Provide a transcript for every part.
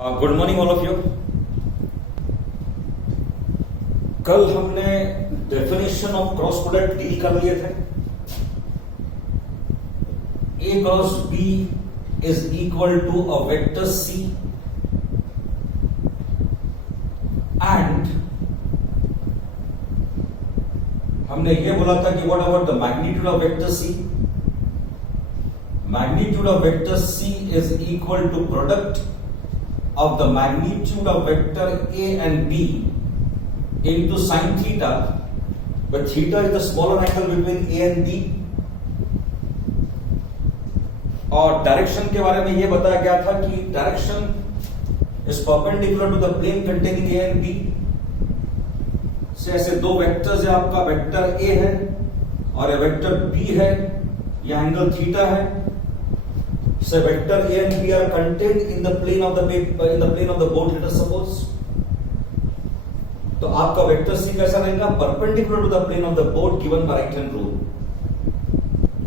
Good morning all of you. कल हमने definition of cross product deal कर लिए थे। A cross B is equal to a vector C and हमने ये बोला था कि what about the magnitude of vector C. Magnitude of vector C is equal to product of the magnitude of vector A and B into sin theta, but theta is the smaller angle between A and B. और direction के बारे में यह बताया गया था कि direction is perpendicular to the plane containing A and B. से ऐसे दो वेक्टर्स है, आपका वेक्टर A है और वेक्टर B है, यह एंगल थीटा है। So vector A and B are contained in the plane of the board, let us suppose. तो आपका वेक्टर C कैसा रहेगा? Perpendicular to the plane of the board given by right hand rule.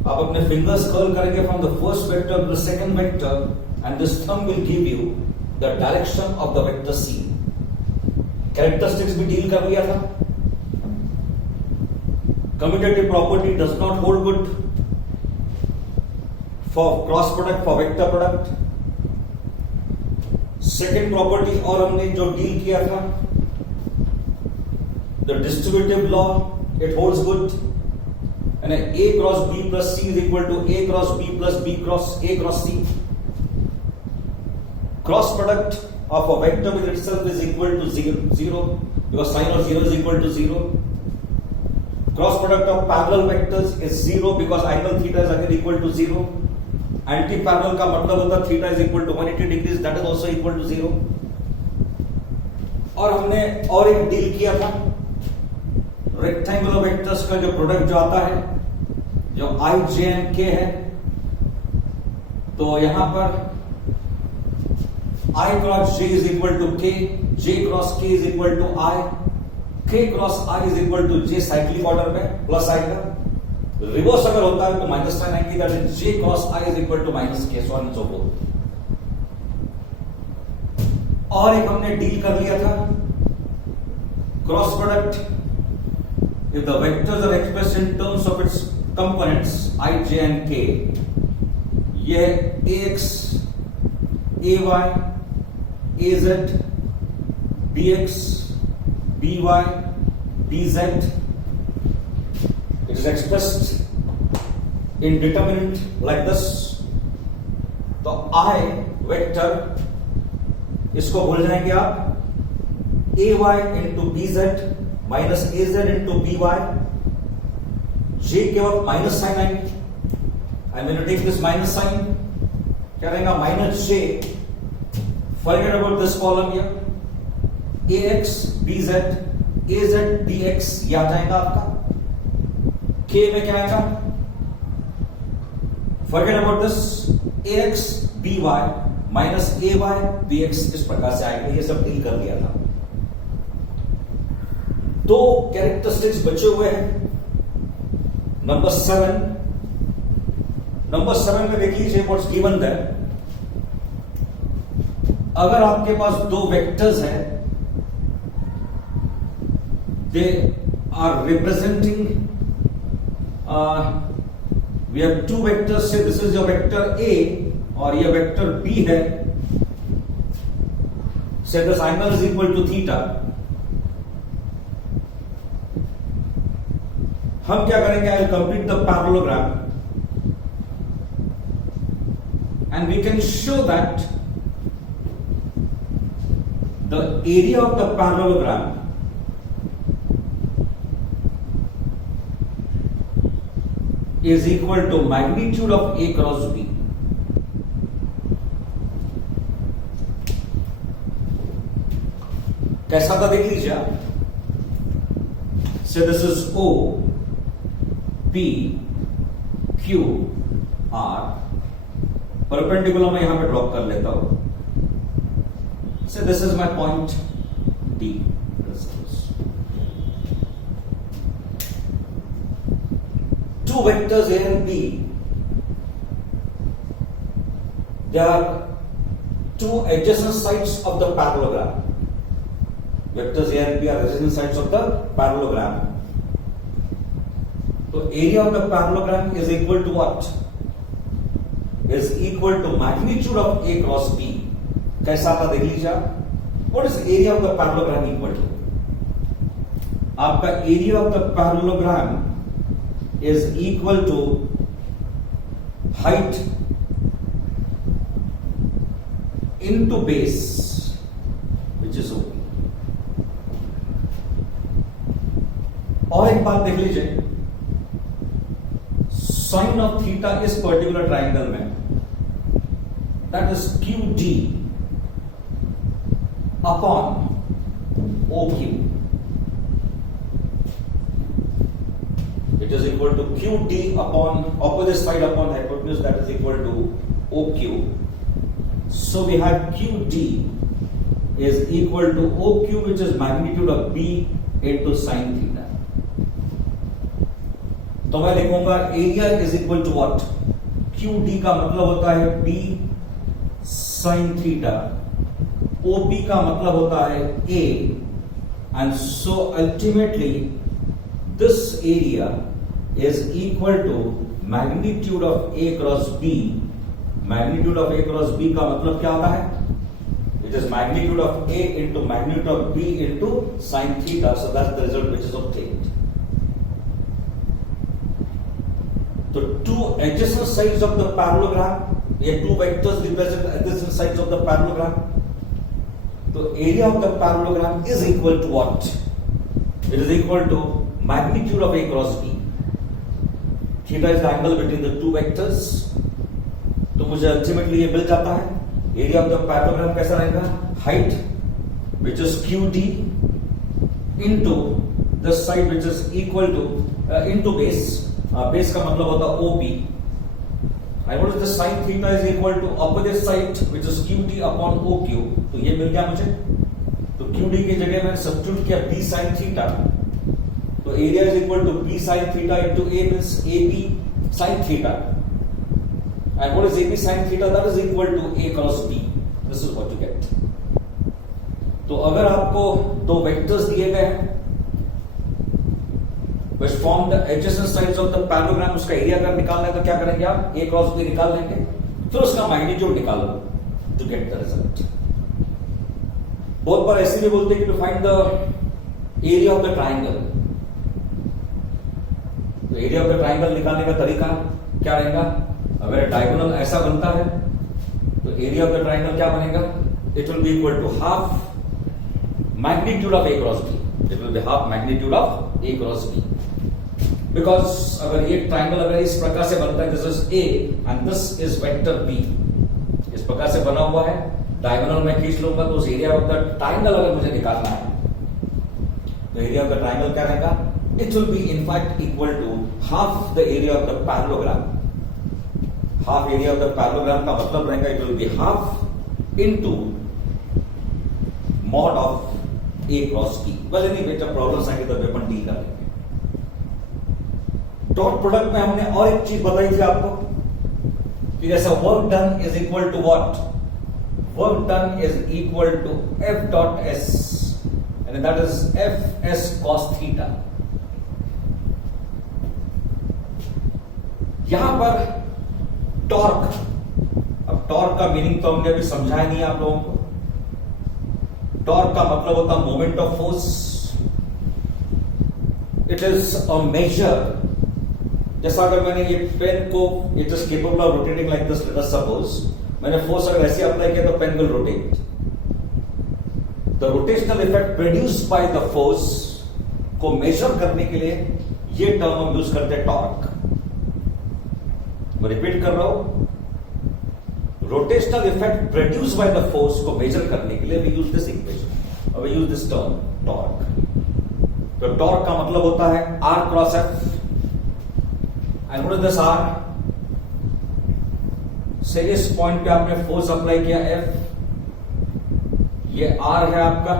आप अपने fingers curl करेंगे from the first vector to the second vector and this thumb will give you the direction of the vector C। Characteristics भी deal कर लिया था। Commutative property does not hold good for cross product for vector product। Second property और हमने जो deal किया था, the distributive law, it holds good and A cross B plus C is equal to A cross B plus B cross A cross C। Cross product of a vector with itself is equal to zero because sin of 0 is equal to 0। Cross product of parallel vectors is 0 because angle theta is again equal to 0। Anti parallel का मतलब होता है theta is equal to 180 degrees, that is also equal to 0। और हमने और एक deal किया था, रेक्टेंगुलर वेक्टर्स का जो प्रोडक्ट जो आता है, जो i j and k है, तो यहां पर i cross j is equal to k, j cross k is equal to i, k cross i is equal to j cyclic order में प्लस आएगा। रिवर्स अगर होता है तो माइनस साइन आएगी, that is j cross i is equal to minus k, so on and so forth. और एक हमने डील कर लिया था, cross product if the vectors are expressed in terms of it's components i j and k, यह ax ay az bx by bz it is expressed in determinant like this। तो I vector इसको भूल जाएंगे आप, ay into bz minus az into by, j के वक्त minus sign आएंगे। I mean take this minus sign, क्या रहेगा? Minus j, forget about this column here, ax bz az bx ये आ जाएगा आपका। k में क्या आएगा? Forget about this ax by minus ay bx, इस प्रकार से आएगा। ये सब डील कर लिया था। दो कैरेक्टरिस्टिक्स बचे हुए हैं। नंबर 7 में देख लीजिए व्हाट्स गिवन देयर। अगर आपके पास दो वेक्टर्स हैं, they are representing we have two vectors, say this is your vector A और ये vector B है, say this angle is equal to theta। हम क्या करेंगे? I will complete the parallelogram and we can show that the area of the parallelogram is equal to magnitude of A cross B। कैसा था देख लीजिए आप। So this is O P Q R, perpendicular मैं यहां पे drop कर लेता हूं। So this is my point D। Two vectors A and B, they are two adjacent sides of the parallelogram. Vectors A and B are adjacent sides of the parallelogram. So area of the parallelogram is equal to what? Is equal to magnitude of A cross B. कैसा था देख लीजिए आप. What is area of the parallelogram equal to? आपका area of the parallelogram is equal to height into base, which is OP. और एक बात देख लीजिए, साइन ऑफ थीटा इस पर्टिकुलर ट्राइंगल में, that is QD upon OQ. It is equal to QD upon opposite side upon hypotenuse, that is equal to OQ. So we have QD is equal to OQ, which is magnitude of B into sin theta. तो मैं लिखूंगा area is equal to what? QD का मतलब होता है B sin theta, OP का मतलब होता है A, and so ultimately this area is equal to magnitude of A cross B. Magnitude of A cross B का मतलब क्या होता है? It is magnitude of A into magnitude of B into sin theta. So that's the result which is obtained. So two adjacent sides of the parallelogram, ये two vectors represent adjacent sides of the parallelogram. So area of the parallelogram is equal to what? It is equal to magnitude of A cross B. Theta is the angle between the two vectors. तो मुझे ultimately ये मिल जाता है. Area of the parallelogram कैसा रहेगा? Height which is QD into the side which is equal to into base. Base का मतलब होता है OP. I what is the sine theta is equal to opposite side which is QD upon OQ. तो ये मिल गया मुझे. तो QD की जगह मैंने सब्स्टिट्यूट किया B sin थीटा. तो area is equal to B sin theta into A means AB sin theta. And what is AB sin theta? That is equal to A cross B. This is what you get. तो अगर आपको दो vectors दिए गए हैं which form the adjacent sides of the parallelogram, उसका area अगर निकालना है तो क्या करेंगे आप? A cross B निकाल लेंगे, फिर उसका मैग्नीट्यूड निकालो to get the result. बहुत बार ऐसे भी बोलते हैं कि to find the area of the triangle. तो एरिया ऑफ द ट्राइंगल निकालने का तरीका क्या रहेगा? अगर डायगोनल ऐसा बनता है तो एरिया ऑफ द ट्राइंगल क्या बनेगा? It will be equal to half magnitude of A cross B. It will be half magnitude of A cross B. Because अगर ये ट्राइंगल अगर इस प्रकार से बनता है, this is A and this is vector B, इस प्रकार से बना हुआ है, डायगोनल में खींच लूंगा तो उस एरिया ऑफ द ट्राइंगल अगर मुझे निकालना है तो एरिया ऑफ द ट्राइंगल क्या रहेगा? It will be in fact equal to half the area of the parallelogram. Half area of the parallelogram का मतलब रहेगा it will be half into mod of A cross B. Well anyway जब problems आएंगे तब अपन deal करेंगे. Dot product में हमने और एक चीज बताई थी आपको कि जैसा work done is equal to what? Work done is equal to F dot S and that is FS cos theta. यहां पर टॉर्क, अब टॉर्क का मीनिंग तो हमने अभी समझाया नहीं आप लोगों को. टॉर्क का मतलब होता है moment of force. It is a measure. जैसा अगर मैंने ये पेन को, it is capable of rotating like this, let us suppose मैंने फोर्स अगर ऐसे अप्लाई किया तो pen will rotate. The rotational effect produced by the force को मेजर करने के लिए ये टर्म हम यूज करते हैं टॉर्क. मैं रिपीट कर रहा हूं, rotational effect produced by the force को मेजर करने के लिए वी यूज दिस इक्वेशन और we use this term torque. तो टॉर्क का मतलब होता है R cross F. And what is this R? से इस पॉइंट पे आपने फोर्स अप्लाई किया F, ये R है आपका,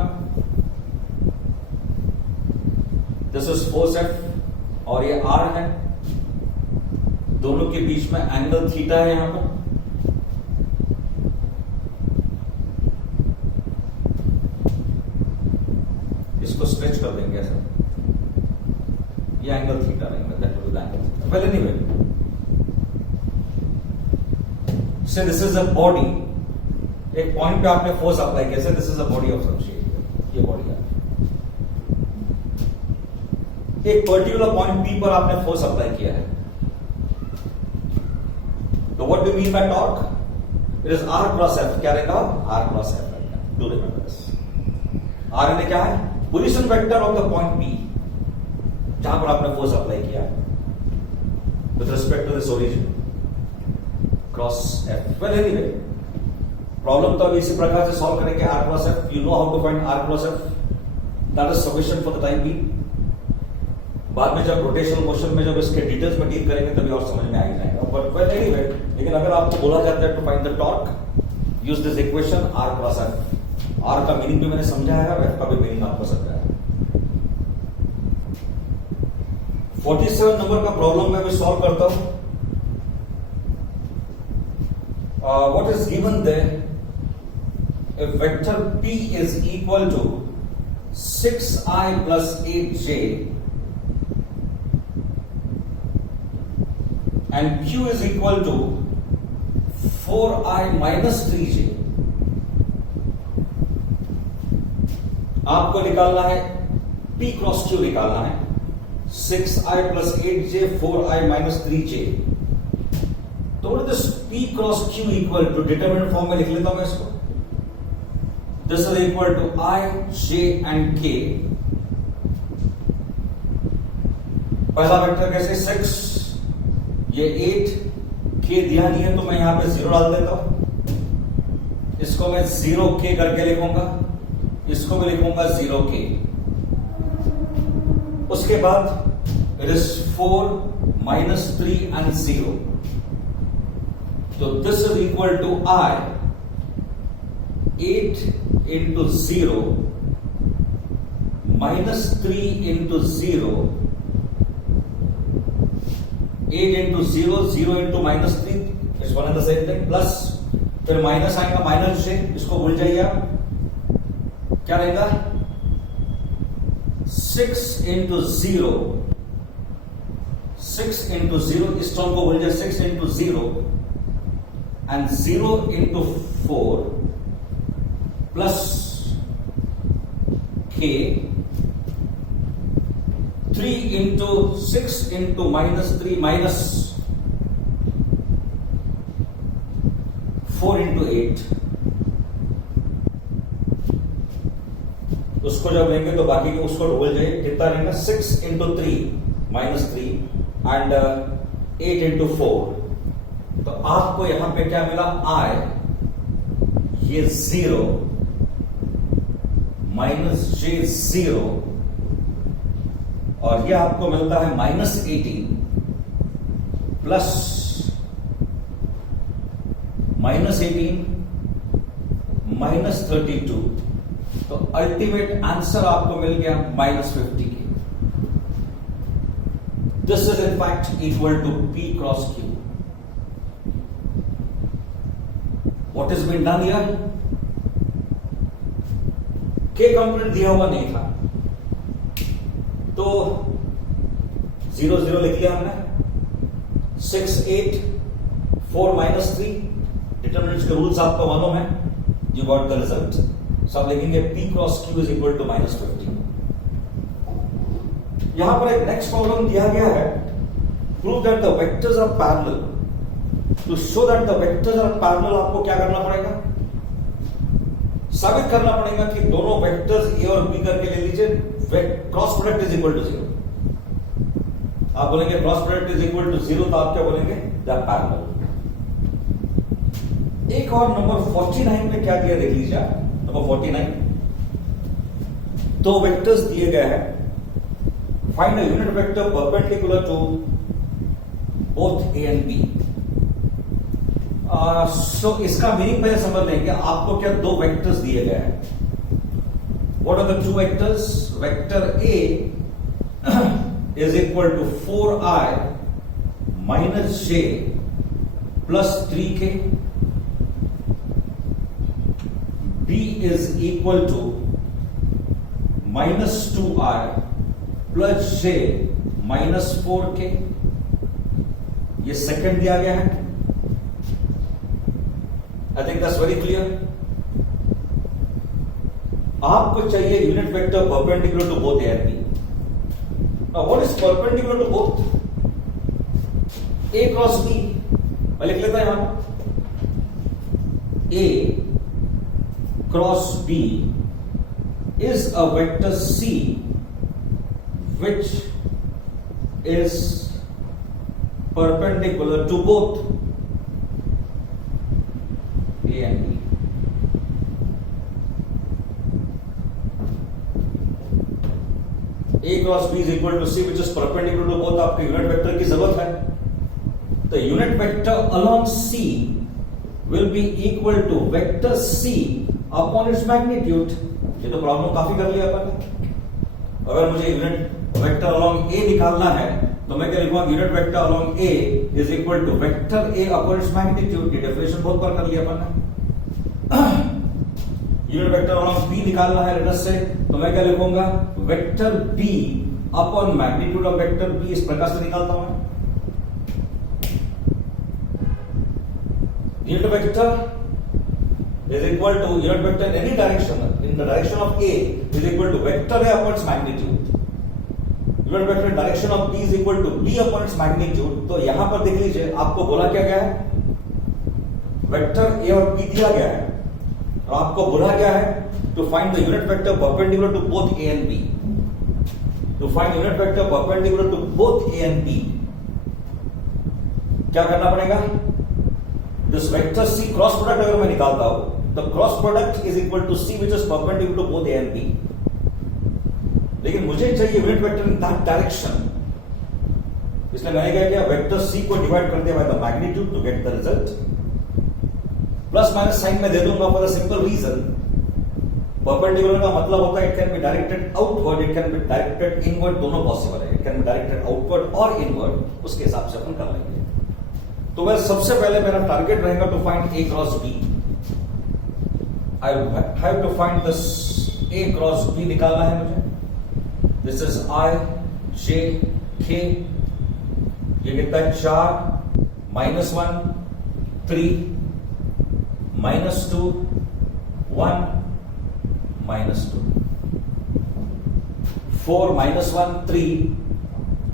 दिस इज फोर्स F और ये R है. दोनों के बीच में एंगल थीटा है यहां पर. इसको स्ट्रेच कर देंगे ऐसा, ये एंगल थीटा नहीं है, that will be the angle theta. Well anyway, say this is a body, एक पॉइंट पे आपने फोर्स अप्लाई किया, this is a body of some shape, ये बॉडी है। एक पर्टिकुलर पॉइंट पी पर आपने फोर्स अप्लाई किया है, तो what do mean by torque? It is R cross F, क्या रहेगा? आर क्रॉस एफ रहेगा। Do remember this. आर ने क्या है? Position vector of the point P, जहां पर आपने फोर्स अप्लाई किया with respect to this origin, cross F. Well anyway, problem तो अभी इसी प्रकार से सॉल्व करेंगे। R cross F, you know how to find R cross F, that is sufficient for the time be. बाद में जब रोटेशनल मोशन में जब इसके डिटेल्स में डील करेंगे तभी और समझ में आ ही जाएगा। बट वेल एनीवे, लेकिन अगर आपको बोला जाता है to find the torque, use this equation R cross F. R का मीनिंग भी मैंने समझाया है, एफ का भी मीनिंग आपको समझाया है। 47 नंबर का प्रॉब्लम मैं भी सॉल्व करता हूं। What is given there? If vector P is equal to 6i plus 8j and Q is equal to 4i minus 3j, आपको निकालना है P क्रॉस Q निकालना है। 6i plus 8j 4i minus 3j, तो this P cross Q equal to, determinant form में लिख लेता हूं मैं इसको। This is equal to I, J and K। पहला वेक्टर कैसे? 6, ये 8, K दिया नहीं है तो मैं यहां पे 0 डाल देता हूं। इसको मैं 0K करके लिखूंगा, इसको भी लिखूंगा 0K। उसके बाद it is 4 minus 3 and 0, तो this is equal to I 8 into 0 minus 3 into 0, 8 into 0, 0 into minus 3, it's one and the same thing, plus फिर माइनस आएगा, माइनस से इसको भूल जाइए आप, क्या रहेगा? 6 into 0, 6 into 0, इस टर्म को भूल जाए, 6 into 0 and 0 into 4 plus K, 3 into 6 into minus 3 minus 4 into 8, उसको जब लेंगे तो बाकी के उसको भूल जाइए, कितना रहेगा? 6 into 3 minus 3 and 8 into 4, तो आपको यहां पे क्या मिला? I, ये 0 माइनस J 0, और ये आपको मिलता है माइनस 18 प्लस माइनस 18 माइनस 32, तो अल्टीमेट आंसर आपको मिल गया minus 50 k. This is in fact equal to P cross Q। What is been done here? K component दिया हुआ नहीं था, तो 0 0 लिख लिया हमने। 6 8 4 minus 3, डिटरमिनेंट्स के रूल्स आपको मालूम है, यू गॉट द रिजल्ट। सब लिखेंगे P cross Q is equal to minus 50। यहां पर एक नेक्स्ट प्रॉब्लम दिया गया है, prove that the vectors are parallel. To show that the vectors are parallel आपको क्या करना पड़ेगा? साबित करना पड़ेगा कि दोनों वेक्टर्स ए और बी करके ले लीजिए, cross product is equal to 0। आप बोलेंगे cross product is equal to 0, तो आप क्या बोलेंगे? They are parallel. एक और नंबर 49 में क्या दिया देख लीजिए। नंबर 49, दो वेक्टर्स दिए गए हैं, find a unit vector perpendicular to both A and B. So इसका मीनिंग पहले समझ लेंगे। आपको क्या दो वेक्टर्स दिए गए हैं? What are the two vectors? Vector A is equal to 4i minus j plus 3k, B is equal to -2i plus j -4k, ये सेकंड दिया गया है. I think that's very clear. आपको चाहिए unit vector perpendicular to both A and B. Now what is perpendicular to both? A cross B मैं लिख लेता है यहां. A cross B is a vector C which is perpendicular to both A and B. A cross B is equal to C which is perpendicular to both. आपके unit vector की जरूरत है. The unit vector along C will be equal to vector C upon its magnitude. ये तो problem काफी कर लिया अपन. अगर मुझे यूनिट वेक्टर अलोंग ए निकालना है तो मैं क्या लिखूंगा? Unit vector along A is equal to vector A upon its magnitude. की डेफिनेशन बहुत बार कर लिया अपन ने. यूनिट वेक्टर अलोंग बी निकालना है रेडियस से तो मैं क्या लिखूंगा? Vector B upon magnitude of vector B. इस प्रकार से निकालता हूं. Unit vector is equal to unit vector in any direction in the direction of A is equal to vector A upon its magnitude. Unit vector in direction of B is equal to B upon its magnitude. तो यहां पर देख लीजिए आपको बोला क्या गया है? वेक्टर A और B दिया गया है और आपको बोला गया है to find the unit vector perpendicular to both A and B. To find unit vector perpendicular to both A and B क्या करना पड़ेगा? This vector C cross product अगर मैं निकालता हूं the cross product is equal to C which is perpendicular to both A and B. लेकिन मुझे चाहिए unit vector in that direction. इसलिए मैंने क्या किया? वेक्टर C को डिवाइड कर दिया by the magnitude to get the result. Plus minus sign में दे दूंगा for the simple reason. Perpendicular का मतलब होता है it can be directed outward, it can be directed inward. दोनों पॉसिबल है. It can be directed outward और इनवर्ड. उसके हिसाब से अपन कर लेंगे. तो मैं सबसे पहले मेरा टारगेट रहेगा to find A cross B. I have to find this A cross B निकालना है मुझे. This is I, J, K. ये कितना है? 4, -1, 3, -2, 1, -2, 4, -1, 3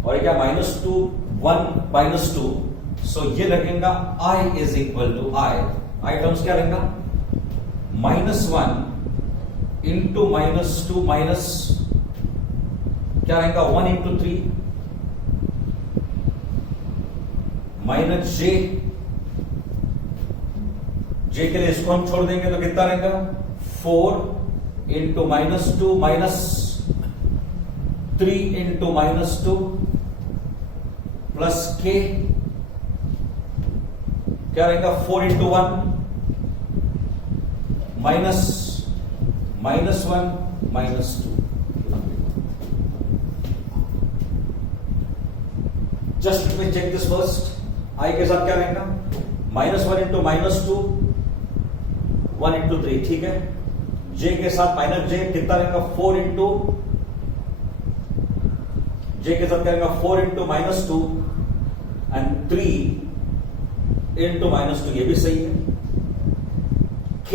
और ये क्या? -2, 1, -2. So ये लगेगा I is equal to I. I terms क्या लगेगा? -1 इंटू -2 माइनस क्या रहेगा? 1 इंटू 3 माइनस J. J के लिए इसको हम छोड़ देंगे तो कितना रहेगा? 4 into -2 minus 3 into -2 plus K क्या रहेगा? 4 into 1 minus -1 -2. Just let me check this first. I के साथ क्या रहेगा? -1 इंटू -2 1 इंटू 3. ठीक है. J के साथ -J कितना रहेगा? 4 इंटू J के साथ क्या रहेगा? 4 इंटू -2 एंड 3 इंटू -2. ये भी सही है. K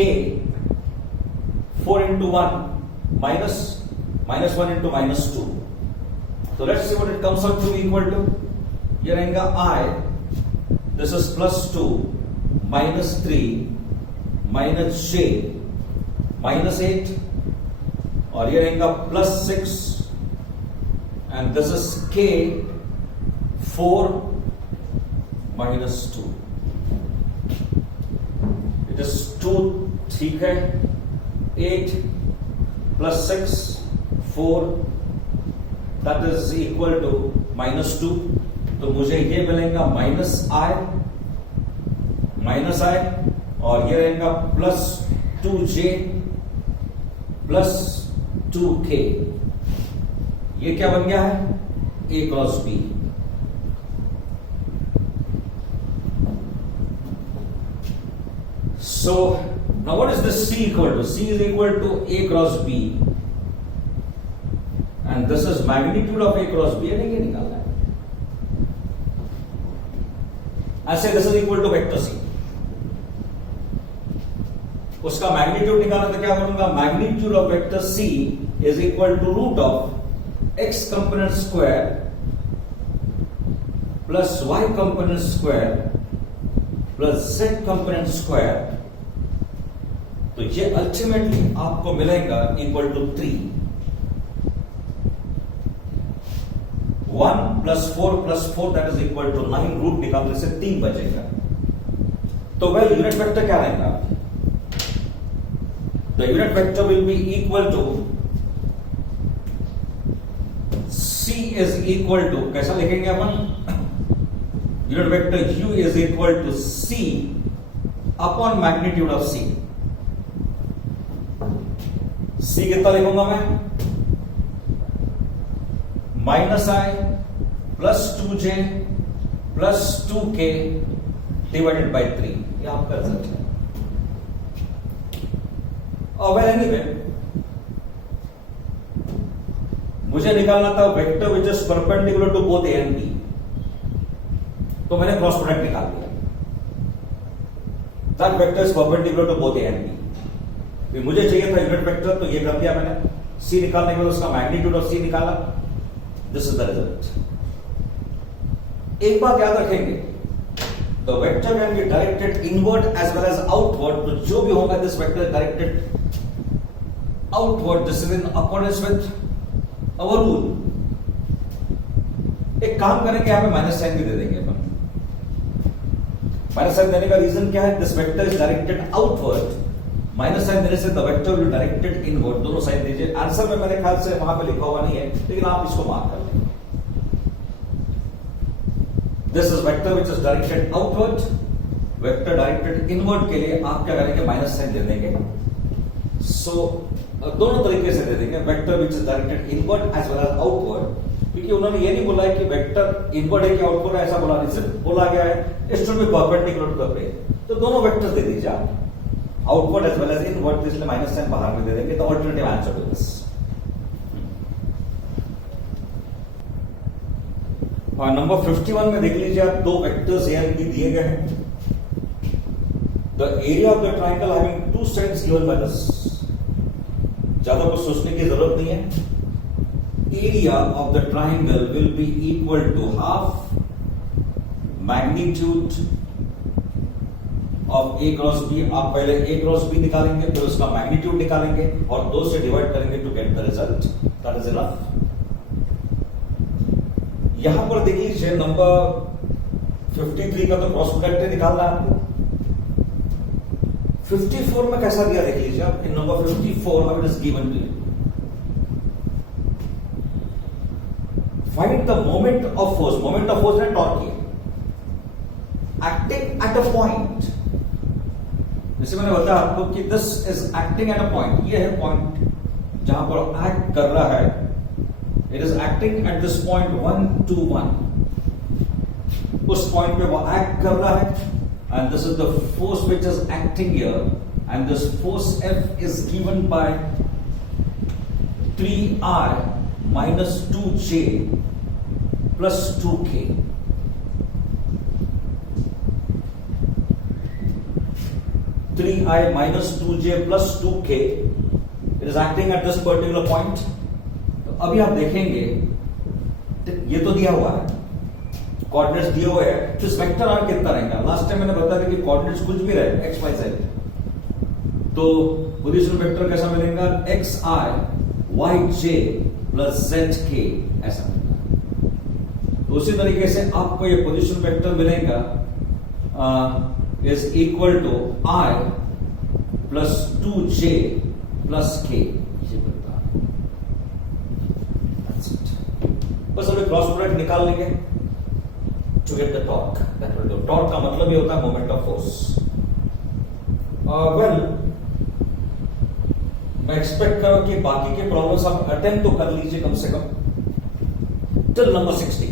4 into 1 minus -1 into -2. So let's see what it comes out to be equal to. ये रहेगा I. This is +2 -3 -J -8 और ये रहेगा +6 and this is K 4 -2. It is 2. ठीक है. 8 plus 6 4 that is equal to -2. तो मुझे ये मिलेगा -I और ये रहेगा +2J +2K. ये क्या बन गया है? A cross B. So now what is this C equal to? C is equal to A cross B. And this is magnitude of A cross B, ये निकालना है। ऐसे this is equal to vector C, उसका magnitude निकालना तो क्या करूंगा, magnitude of vector C is equal to root of X component square plus Y component square plus Z component square. तो ये अल्टीमेटली आपको मिलेगा equal to 3। 1 plus 4 that is equal to 9, root निकालने से 3 बचेगा। तो वेल यूनिट वेक्टर क्या रहेगा, the unit vector will be equal to C is equal to, कैसा लिखेंगे अपन, unit vector U is equal to C upon magnitude of C। C कितना लिखूंगा मैं, -i plus 2j plus 2k divided by 3, ये आप कर सकते हैं। और वेल एनीवे मुझे निकालना था vector which is perpendicular to both A and B, तो मैंने क्रॉस प्रोडक्ट निकाल दिया। That vector is perpendicular to both A and B. फिर मुझे चाहिए था यूनिट वेक्टर, तो ये कर दिया मैंने। C निकालने के बाद उसका मैग्नीट्यूड ऑफ C निकाला, दिस इज द रिजल्ट। एक बात याद रखेंगे, the vector can be directed inward as well as outward. तो जो भी होगा this vector directed outward, this is in accordance with our rule. एक काम करेंगे, यहां पे माइनस साइन भी दे देंगे अपन। माइनस साइन देने का रीजन क्या है, this vector is directed outward, minus sign देने से the vector will directed inward, दोनों साइन दीजिए। आंसर में मेरे ख्याल से वहां पे लिखा हुआ नहीं है, लेकिन आप इसको मार्क कर लेंगे। This is vector which is directed outward, vector directed inward के लिए आप क्या करेंगे, माइनस साइन दे देंगे। सो दोनों तरीके से दे देंगे, vector which is directed inward as well as outward, क्योंकि उन्होंने ये नहीं बोला है कि वेक्टर इनवर्ड है कि आउटवर्ड है, ऐसा बोला नहीं, सिर्फ बोला गया है it should be perpendicular to the plane. तो दोनों वेक्टर दे दीजिए आप, outward as well as inward, इसलिए माइनस साइन बाहर में दे देंगे। तो ऑल्टरनेटिव आंसर टू दिस। और नंबर 51 में देख लीजिए आप, दो वेक्टर्स ए एंड बी दिए गए हैं। The area of the triangle having two sides given by this, ज्यादा कुछ सोचने की जरूरत नहीं है। Area of the triangle will be equal to half magnitude of A cross B. आप पहले ए क्रॉस बी निकालेंगे, फिर उसका मैग्नीट्यूड निकालेंगे और 2 से डिवाइड करेंगे to get the result, that is enough. यहां पर देख लीजिए नंबर 53 का तो क्रॉस प्रोडक्ट निकालना है आपको। 54 में कैसा दिया देख लीजिए आप, इन number 54 how it is given to you, find the moment of force. Moment of force है टॉर्क की, एक्टिंग एट अ पॉइंट। जैसे मैंने बताया आपको कि this is acting at a point, ये है पॉइंट जहां पर एक्ट कर रहा है, it is acting at this point 1 2 1, उस पॉइंट पे वो एक्ट कर रहा है, and this is the force which is acting here, and this force F is given by 3I minus 2J plus 2K. Three I minus 2J plus 2K. It is acting at this particular point. तो अभी आप देखेंगे, ये तो दिया हुआ है, coordinates दिए हुए हैं, तो इस वेक्टर आर कितना रहेगा। लास्ट टाइम मैंने बताया कि कोऑर्डिनेट्स कुछ भी रहे, एक्स वाई जेड, तो पोजीशन वेक्टर कैसा मिलेगा, X I Y J plus Z K, ऐसा मिलेगा। तो उसी तरीके से आपको ये पोजीशन वेक्टर मिलेगा is equal to I plus 2J plus K. बस अभी क्रॉस प्रोडक्ट निकाल लेंगे to get the torque. Torque का मतलब ये होता है मोमेंट ऑफ फोर्स। वेल, मैं एक्सपेक्ट करूं कि बाकी के प्रॉब्लम्स आप अटेम्प्ट तो कर लीजिए कम से come till number 60।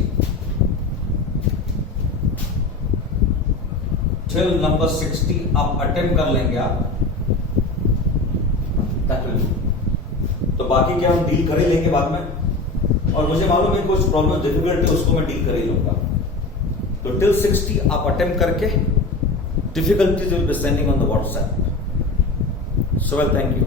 Till number 60 आप अटेम्प्ट कर लेंगे आप, तो बाकी क्या हम डील कर ही लेंगे बाद में। और मुझे मालूम है कुछ प्रॉब्लम डिफिकल्टी उसको मैं डील कर ही लूंगा। तो टिल 60 आप अटेम्प्ट करके difficulties will be sending on the WhatsApp. So well, thank you.